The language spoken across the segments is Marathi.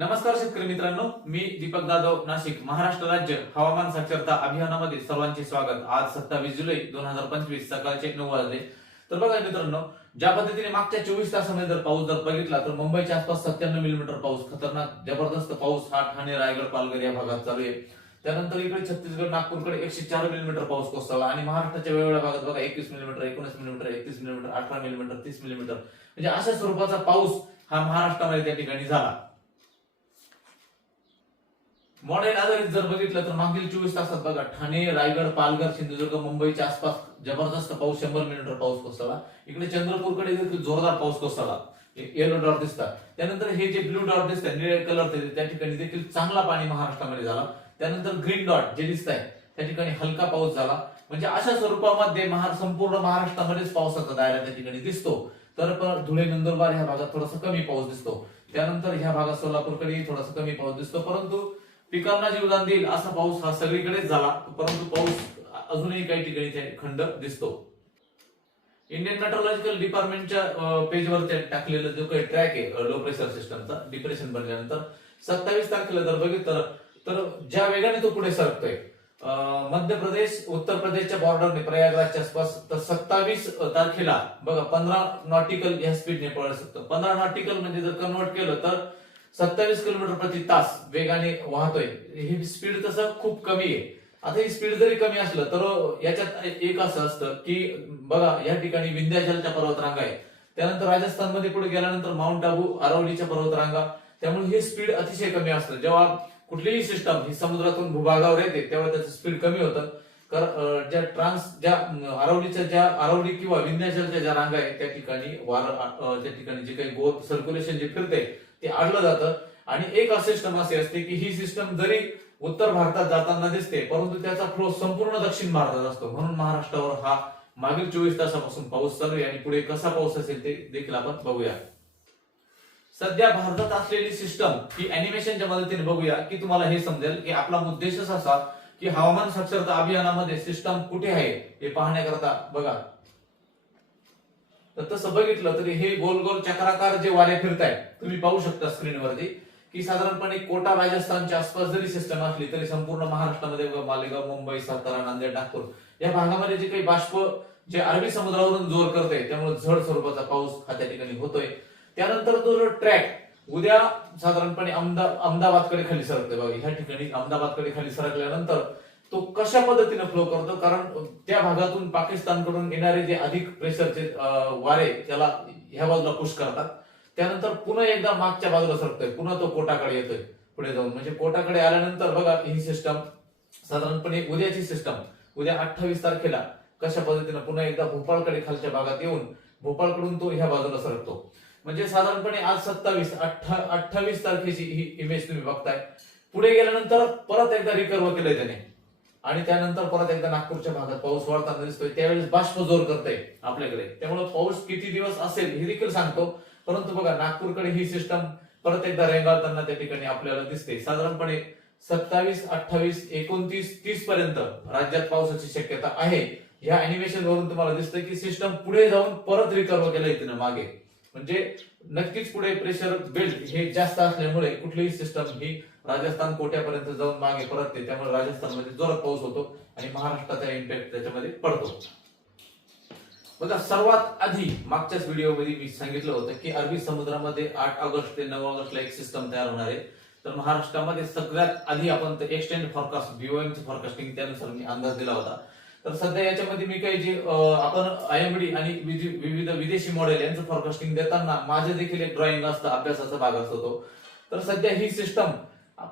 नमस्कार शेतकरी मित्रांनो मी दीपक जाधव नाशिक महाराष्ट्र राज्य हवामान साक्षरता अभियानामध्ये सर्वांचे स्वागत. आज सत्तावीस जुलै दोन हजार पंचवीस सकाळचे नऊ वाजले. तर बघा मित्रांनो ज्या पद्धतीने मागच्या चोवीस तासामध्ये जर पाऊस जर बघितला तर मुंबईच्या आसपास सत्त्याण्णव मिलीमीटर पाऊस खतरनाक जबरदस्त पाऊस हा ठाणे रायगड पालघर या भागात चालू आहे. त्यानंतर इकडे छत्तीसगड नागपूरकडे एकशे चार मिलीमीटर पाऊस कोसळला आणि महाराष्ट्राच्या वेगवेगळ्या भागात बघा एकवीस मिलीमीटर एकोणीस मिलीमीटर एकतीस मिलीमीटर अठरा मिलीमीटर तीस मिलीमीटर म्हणजे अशा स्वरूपाचा पाऊस हा महाराष्ट्रामध्ये त्या ठिकाणी झाला. मॉडेल आधारित जर बघितलं तर मागील चोवीस तासात बघा ठाणे रायगड पालघर सिंधुदुर्ग मुंबईच्या आसपास जबरदस्त पाऊस शंभर मिलीमीटर पाऊस कोसळला. इकडे चंद्रपूरकडे देखील जोरदार पाऊस कोसळला. येलो डॉट दिसतात. त्यानंतर हे जे ब्लू डॉट दिसतात निळे कलर त्या ठिकाणी देखील चांगला पाणी महाराष्ट्रामध्ये झाला. त्यानंतर ग्रीन डॉट जे दिसत आहे त्या ठिकाणी हलका पाऊस झाला. म्हणजे अशा स्वरूपामध्ये महार संपूर्ण महाराष्ट्रामध्येच पावसाचा दायरा त्या ठिकाणी दिसतो. तर धुळे नंदुरबार ह्या भागात थोडासा कमी पाऊस दिसतो. त्यानंतर ह्या भागात सोलापूरकडे थोडासा कमी पाऊस दिसतो. परंतु पिकांना जीवदान देईल असा पाऊस हा सगळीकडेच झाला परंतु पाऊस अजूनही काही ठिकाणी खंड दिसतो. इंडियन मेट्रोलॉजिकल डिपार्टमेंटच्या पेजवर ते टाकलेलं जो काही ट्रॅक आहे लो प्रेशर सिस्टमचा डिप्रेशन बनल्यानंतर सत्तावीस तारखेला जर बघितलं तर ज्या वेगाने तो पुढे सरकतोय मध्य प्रदेश उत्तर प्रदेशच्या बॉर्डरने प्रयागराजच्या आसपास तर सत्तावीस तारखेला बघा पंधरा नॉटिकल या स्पीडने पळू शकतो. पंधरा नॉटिकल म्हणजे जर कन्वर्ट केलं तर सत्तावीस किलोमीटर प्रति तास वेगाने वाहतोय. ही स्पीड तसं खूप कमी आहे. आता ही स्पीड जरी कमी असलं तर याच्यात एक असं असतं की बघा या ठिकाणी विंध्याचलच्या पर्वतरांगा आहे. त्यानंतर राजस्थानमध्ये पुढे गेल्यानंतर माउंट आबू अरावलीच्या पर्वतरांगा. त्यामुळे हे स्पीड अतिशय कमी असतं. जेव्हा कुठलीही सिस्टम ही समुद्रातून भूभागावर येते तेव्हा त्याचं स्पीड कमी होतं. तर ज्या ट्रान्स ज्या आरवलीच्या अरावलीच्या ज्या अरावली किंवा विंध्याचलच्या ज्या रांगा आहेत त्या ठिकाणी वार त्या ठिकाणी जे काही गोल सर्क्युलेशन जे फिरते ते आडलं जातं. आणि एक सिस्टम असे असते की ही सिस्टम जरी उत्तर भारतात जाताना दिसते परंतु त्याचा फ्लो संपूर्ण दक्षिण भारतात असतो. म्हणून महाराष्ट्रावर हा मागील चोवीस तासापासून पाऊस चालू आहे आणि पुढे कसा पाऊस असेल ते देखील आपण बघूया. सध्या भारतात असलेली सिस्टम ही अॅनिमेशनच्या मदतीने बघूया की तुम्हाला हे समजेल की आपला उद्देशच असा की हवामान साक्षरता अभियानामध्ये सिस्टम कुठे आहे हे पाहण्याकरता बघा. तर तसं बघितलं तरी हे गोल गोल चक्राकार जे वारे फिरत तुम्ही पाहू शकता स्क्रीनवरती की साधारणपणे कोटा राजस्थानच्या आसपास जरी सिस्टम असली तरी संपूर्ण महाराष्ट्रामध्ये मालेगाव मुंबई सातारा नांदेड नागपूर या भागामध्ये जे काही बाष्प जे अरबी समुद्रावरून जोर करते त्यामुळे झड स्वरूपाचा पाऊस हा त्या ठिकाणी होतोय. त्यानंतर तो जो ट्रॅक उद्या साधारणपणे अहमदाबादकडे खाली सरकतोय बघा ह्या ठिकाणी अहमदाबादकडे खाली सरकल्यानंतर तो कशा पद्धतीने फ्लो करतो? कारण त्या भागातून पाकिस्तानकडून येणारे जे अधिक प्रेशरचे वारे त्याला ह्या बाजूला पुश करतात. त्यानंतर पुन्हा एकदा मागच्या बाजूला सरकतोय. पुन्हा तो कोटाकडे येतोय पुढे जाऊन. म्हणजे कोटाकडे आल्यानंतर बघा ही सिस्टम साधारणपणे उद्याची सिस्टम उद्या अठ्ठावीस तारखेला कशा पद्धतीने पुन्हा एकदा भोपाळकडे खालच्या भागात येऊन भोपाळकडून तो ह्या बाजूला सरकतो. म्हणजे साधारणपणे आज सत्तावीस अठ्ठावीस तारखेची ही इमेज तुम्ही बघताय. पुढे गेल्यानंतर परत एकदा रिकव्हर केलंय त्याने. आणि त्यानंतर परत एकदा नागपूरच्या भागात पाऊस वाढताना दिसतोय. त्यावेळेस बाष्प जोर करते आपल्याकडे. त्यामुळे पाऊस किती दिवस असेल हे देखील सांगतो. परंतु बघा नागपूरकडे ही सिस्टम परत एकदा रेंगाळताना त्या ठिकाणी आपल्याला दिसते. साधारणपणे सत्तावीस अठ्ठावीस एकोणतीस तीस पर्यंत राज्यात पावसाची शक्यता आहे. या अॅनिमेशन वरून तुम्हाला दिसतं की सिस्टम पुढे जाऊन परत रिकव्हर केलं तिनं मागे. म्हणजे नक्कीच पुढे प्रेशर बेल्ट हे जास्त असल्यामुळे कुठलीही सिस्टम ही राजस्थान कोट्यापर्यंत जाऊन मागे परत त्यामुळे राजस्थानमध्ये जोरात पाऊस होतो आणि महाराष्ट्राचा इम्पॅक्ट त्याच्यामध्ये पडतो. बघा सर्वात आधी मागच्याच व्हिडिओमध्ये मी सांगितलं होतं की अरबी समुद्रामध्ये आठ ऑगस्ट ते नऊ ऑगस्टला एक सिस्टम तयार होणार आहे. तर महाराष्ट्रामध्ये सगळ्यात आधी आपण एक्सटेंड फॉरकास्ट बीओएमचं फॉरकास्टिंग त्यानुसार मी अंदाज दिला होता. तर सध्या याच्यामध्ये मी काही जे आपण आयएमडी आणि विविध विदेशी मॉडेल यांचं फॉरकास्टिंग देताना माझे देखील एक ड्रॉइंग असतं अभ्यासाचा भाग असतो तर सध्या ही सिस्टम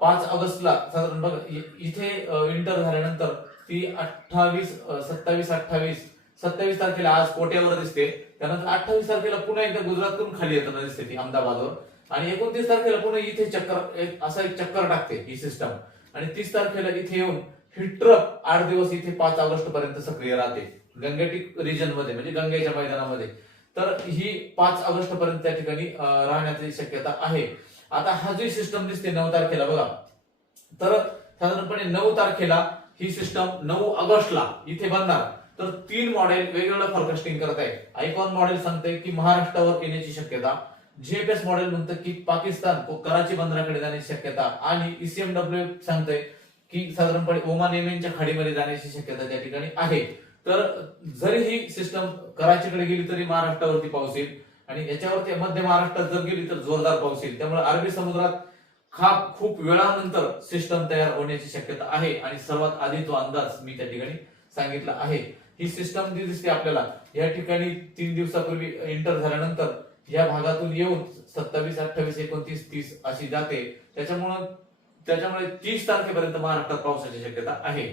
पाच ऑगस्टला साधारण बघा इथे विंटर झाल्यानंतर ती अठ्ठावीस सत्तावीस अठ्ठावीस सत्तावीस तारखेला आज कोट्यावर दिसते. त्यानंतर अठ्ठावीस तारखेला पुन्हा एकदा गुजरातकडून खाली येताना दिसते ती अहमदाबादवर. आणि एकोणतीस तारखेला पुन्हा इथे चक्कर असा एक चक्कर टाकते ही सिस्टम आणि तीस तारखेला इथे येऊन हिटर आठ दिवस इथे पाच ऑगस्ट पर्यंत सक्रिय राहते. गंगेटिक रिजनमध्ये म्हणजे गंगेच्या मैदानामध्ये. तर ही पाच ऑगस्ट पर्यंत त्या ठिकाणी राहण्याची शक्यता आहे. आता हा जी सिस्टम दिसते नऊ तारखेला बघा. तर साधारणपणे नऊ तारखेला ही सिस्टम नऊ ऑगस्टला इथे बनणार. तर तीन मॉडेल वेगवेगळं फॉरकास्टिंग करत आहे आयकॉन मॉडेल सांगते की महाराष्ट्रावर येण्याची शक्यता जीएफएस मॉडेल म्हणतं की पाकिस्तान कराची बंदराकडे जाण्याची शक्यता आणि ईसीएमडब्ल्यू सांगते की साधारणपणे ओमान येमेनच्या खाडीमध्ये जाण्याची शक्यता त्या ठिकाणी आहे. तर जरी ही सिस्टम कराचीकडे गेली तरी महाराष्ट्रावरती पाऊस येईल. आणि याच्यावरती मध्य महाराष्ट्रात जर गेली तर जोरदार पाऊस येईल. त्यामुळे अरबी समुद्रात खाप खूप वेळानंतर सिस्टम तयार होण्याची शक्यता आहे. आणि सर्वात आधी तो अंदाज मी त्या ठिकाणी सांगितला आहे. ही सिस्टम जी दिसते आपल्याला या ठिकाणी तीन दिवसापूर्वी एंटर झाल्यानंतर या भागातून येऊन सत्तावीस अठ्ठावीस एकोणतीस तीस अशी जाते. त्याच्यामुळं त्याच्यामुळे तीस तारखेपर्यंत महाराष्ट्रात पावसाची शक्यता आहे.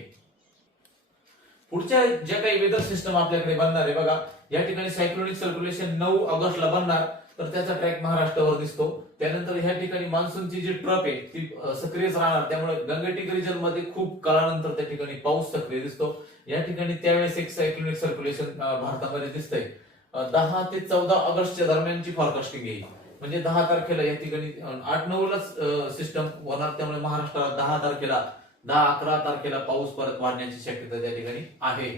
पुढच्या ज्या काही वेदर सिस्टम आपल्याकडे बनणार आहे बघा या ठिकाणी सायक्लोनिक सर्क्युलेशन नऊ ऑगस्टला बनणार तर त्याचा ट्रॅक महाराष्ट्रावर दिसतो. त्यानंतर ह्या ठिकाणी मान्सूनची जी ट्रप आहे ती सक्रियच राहणार. त्यामुळे गंगटिक रिजनमध्ये खूप काळानंतर त्या ठिकाणी पाऊस सक्रिय दिसतो. या ठिकाणी त्यावेळेस एक सायक्लोनिक सर्क्युलेशन भारतामध्ये दिसतंय. दहा ते चौदा ऑगस्टच्या दरम्यानची फॉरकास्टिंग येईल म्हणजे दहा तारखेला या ठिकाणी आठ आठ नऊलाच सिस्टम होणार. त्यामुळे महाराष्ट्राला दहा तारखेला दहा अकरा तारखेला पाऊस परत वाढण्याची शक्यता त्या ठिकाणी आहे.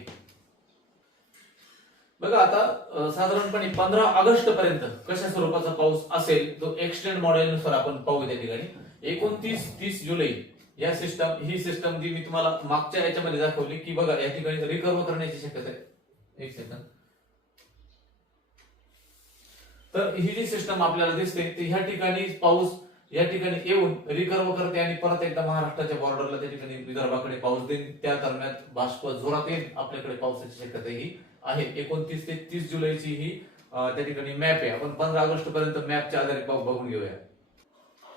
बघा आता साधारणपणे पंधरा ऑगस्ट पर्यंत कशा स्वरूपाचा पाऊस असेल तो एक्सटेंड मॉडेल नुसार आपण पाहू त्या ठिकाणी. एकोणतीस तीस जुलै या सिस्टम ही सिस्टम जी मी तुम्हाला मागच्या याच्यामध्ये दाखवली की बघा या ठिकाणी रिकव्हर करण्याची शक्यता आहे. एक सेकंद तर ही जी सिस्टम आपल्याला दिसते ती ह्या ठिकाणी पाऊस या ठिकाणी येऊन रिकर्व करते आणि परत एकदा महाराष्ट्राच्या बॉर्डरला त्या ठिकाणी विदर्भाकडे पाऊस देईल त्या दरम्यान बाष्प जोरात येईल. आपल्याकडे पावसाची शक्यता ही आहे. एकोणतीस ते तीस जुलैची ही त्या ठिकाणी मॅप आहे. आपण पंधरा ऑगस्ट पर्यंत मॅपच्या आधारे पाऊस बघून घेऊया.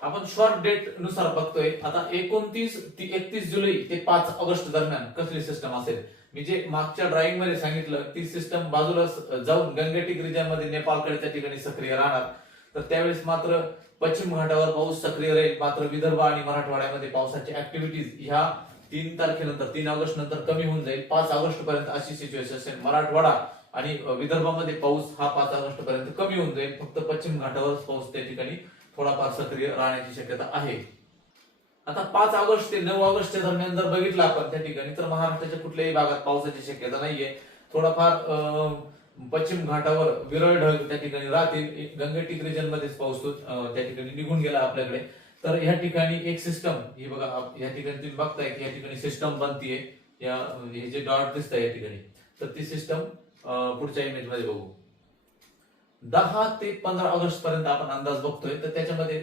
आपण शॉर्ट डेटनुसार बघतोय. आता एकोणतीस ते एकतीस जुलै ते पाच ऑगस्ट दरम्यान कसली सिस्टम असेल? मी जे मागच्या ड्रॉइंगमध्ये सांगितलं ती सिस्टम बाजूला जाऊन गंगेटिक रिजनमध्ये नेपाळकडे त्या ठिकाणी सक्रिय राहणार. तर त्यावेळेस मात्र पश्चिम घाटावर पाऊस सक्रिय राहील. मात्र विदर्भ आणि मराठवाड्यामध्ये पावसाची ऍक्टिव्हिटीज ह्या तीन तारखेनंतर तीन ऑगस्ट नंतर कमी होऊन जाईल. पाच ऑगस्ट पर्यंत अशी सिच्युएशन असेल. मराठवाडा आणि विदर्भामध्ये पाऊस हा पाच ऑगस्ट पर्यंत कमी होऊन जाईल. फक्त पश्चिम घाटावरच पाऊस त्या ठिकाणी थोडाफार सक्रिय राहण्याची शक्यता आहे. आता पाच ऑगस्ट ते नऊ ऑगस्टच्या दरम्यान जर बघितलं आपण त्या ठिकाणी तर महाराष्ट्राच्या कुठल्याही भागात पावसाची शक्यता नाहीये. थोडाफार अं, पश्चिम घाटावर विरळ ढग त्या ठिकाणी राहतील. गंगेटिक रिजन मध्येच पाऊस तो, त्या ठिकाणी निघून गेला आपल्याकडे. तर ह्या ठिकाणी एक सिस्टम ही बघा या ठिकाणी तुम्ही बघताय की या ठिकाणी सिस्टम बनतीये. या हे जे डॉट दिसत या ठिकाणी. तर ती सिस्टम पुढच्या इमेजमध्ये बघू. दहा ते पंधरा ऑगस्ट पर्यंत आपण अंदाज बघतोय. तर त्याच्यामध्ये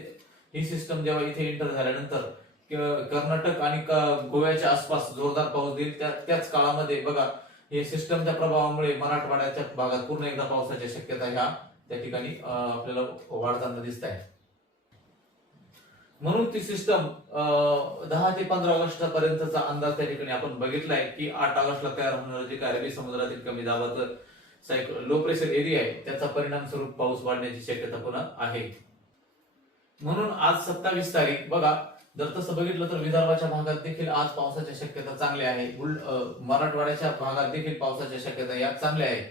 ही सिस्टम जेव्हा इथे एंटर झाल्यानंतर कर्नाटक आणि गोव्याच्या आसपास जोरदार पाऊस देईल. त्या त्याच काळामध्ये बघा हे सिस्टमच्या प्रभावामुळे मराठवाड्याच्या भागात पूर्ण एकदा पावसाच्या शक्यता ह्या त्या ठिकाणी आपल्याला वाढताना दिसत आहे म्हणून ती सिस्टम दहा ते पंधरा ऑगस्ट पर्यंतचा अंदाज त्या ठिकाणी आपण बघितलाय की आठ ऑगस्टला तयार होणार जे काय अरबी समुद्रातील कमी दाबाचं सायको लो प्रेशर एरिया आहे त्याचा परिणाम स्वरूप पाऊस वाढण्याची शक्यता पुन्हा आहे. म्हणून आज सत्तावीस तारीख बघा जर तसं बघितलं तर विदर्भाच्या भागात देखील आज पावसाच्या शक्यता चांगल्या आहे. मराठवाड्याच्या भागात देखील पावसाच्या शक्यता या चांगल्या आहे.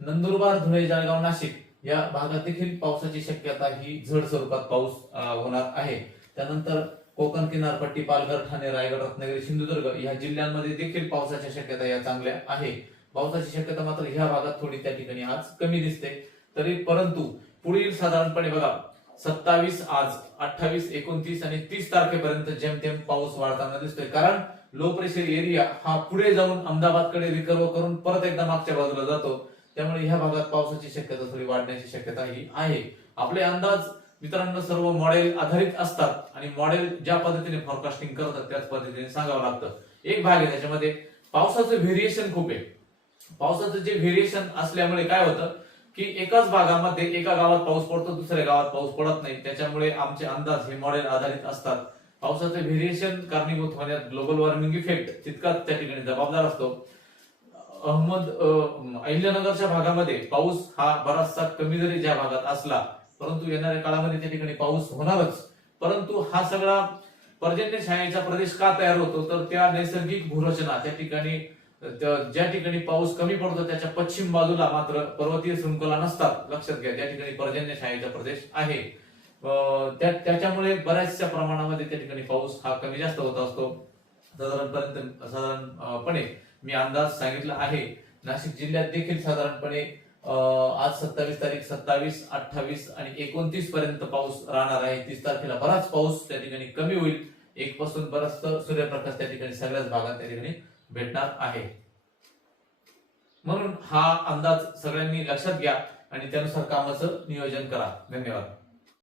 नंदुरबार धुळे जळगाव नाशिक या भागात देखील पावसाची शक्यता ही झड स्वरूपात पाऊस होणार आहे. त्यानंतर कोकण किनारपट्टी पालघर ठाणे रायगड रत्नागिरी सिंधुदुर्ग या जिल्ह्यांमध्ये देखील पावसाच्या शक्यता या चांगल्या आहे. पावसाची शक्यता मात्र ह्या भागात थोडी त्या ठिकाणी आज कमी दिसते. तरी परंतु पुढील साधारणपणे बघा सत्तावीस आज अठ्ठावीस एकोणतीस आणि तीस तारखेपर्यंत जेमतेम पाऊस वाढताना दिसतोय. कारण लो प्रेशर एरिया हा पुढे जाऊन अहमदाबादकडे रिकव्हर करून परत एकदा मागच्या बाजूला जातो. त्यामुळे ह्या भागात पावसाची शक्यता थोडी वाढण्याची शक्यता ही आहे. आपले अंदाज मित्रांनो सर्व मॉडेल आधारित असतात आणि मॉडेल ज्या पद्धतीने फॉरकास्टिंग करतात त्याच पद्धतीने सांगावं लागतं. एक भाग आहे त्याच्यामध्ये पावसाचं व्हेरिएशन खूप आहे. पावसाचं जे व्हेरिएशन असल्यामुळे काय होतं? की एकाच भागामध्ये एका गावात पाऊस पडतो दुसऱ्या गावात पाऊस पडत नाही. त्याच्यामुळे आमचे अंदाज हे मॉडेल आधारित असतात. पावसाचे व्हेरिएशन कारणीभूत होण्यात ग्लोबल वॉर्मिंग इफेक्ट तितकाच त्या ठिकाणी जबाबदार असतो. अहमद अहिल्यानगरच्या भागामध्ये पाऊस हा बराचसा कमी जरी ज्या भागात असला परंतु येणाऱ्या काळामध्ये त्या ठिकाणी पाऊस होणारच. परंतु हा सगळा पर्जन्य छायेचा प्रदेश का तयार होतो? तर त्या नैसर्गिक भूरचना त्या ठिकाणी ज्या ठिकाणी पाऊस कमी पडतो त्याच्या पश्चिम बाजूला मात्र पर्वतीय शृंखला नसतात. लक्षात घ्या त्या ठिकाणी पर्जन्य प्रदेश आहे. त्याच्यामुळे बऱ्याचशा प्रमाणामध्ये त्या ठिकाणी पाऊस हा कमी जास्त होत असतो. साधारणपर्यंत साधारणपणे मी अंदाज सांगितला आहे. नाशिक जिल्ह्यात देखील साधारणपणे आज सत्तावीस तारीख सत्तावीस अठ्ठावीस आणि एकोणतीस पर्यंत पाऊस राहणार आहे. तीस तारखेला बराच पाऊस त्या ठिकाणी कमी होईल. एक पासून बराच सूर्यप्रकाश त्या ठिकाणी सगळ्याच भागात त्या ठिकाणी भेटणार आहे. म्हणून हा अंदाज सगळ्यांनी लक्षात घ्या आणि त्यानुसार कामाचं नियोजन करा. धन्यवाद.